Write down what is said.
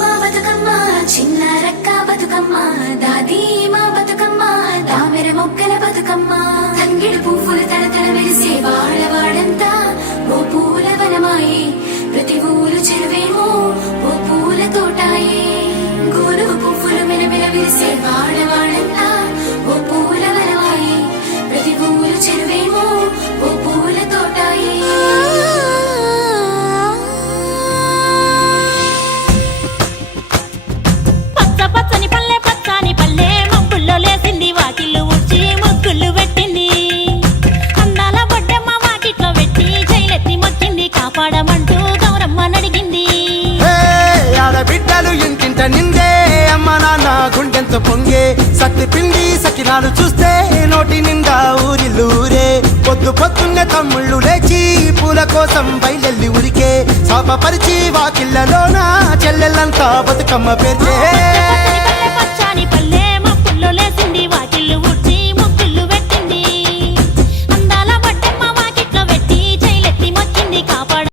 మా బతుకమ్మ చిన్న రక్క బతుకమ్మ దాది మా బతుకమ్మ దామెర మొక్కల బతుకమ్మ తంగిడు పువ్వులు తడతడ వెలిసే వాడవాడంతా ఓ పూల వనమాయే ప్రతి ఊరు చెరువేమో ఓ పూల తోటాయే గోనుగు పువ్వులు మెలమెల విరిసే వాడవాడంతా ఓ పూల వనమాయే ప్రతి ఊరు చెరువేమో ఓ పూల తోటాయే పచ్చని పల్లె పచ్చని పల్లె మబ్బుల్లో లేసింది వాకిళ్ళు ఊడ్చి ముగ్గులు పెట్టింది అందాల బొడ్డమ్మ వాకిట్లో పెట్టి జైలెత్తి మొక్కింది కాపాడమంటూ గౌరమ్మ నడిగింది ఆడబిడ్డలు ఇంటింట నిందే అమ్మ నాన్న గుండెంత పొంగే సత్తి పిండి సకినాలు చూస్తే నోటి నిండా ఊరిల్లూరే పొద్దున్నే తమ్ముళ్ళు లేచి పూల కోసం బయలెల్లి ఉరికే శాపపరిచి వాకిళ్ళలోన చెల్లెళ్ళంతా బతుకమ్మ పేర్చే పచ్చని పల్లె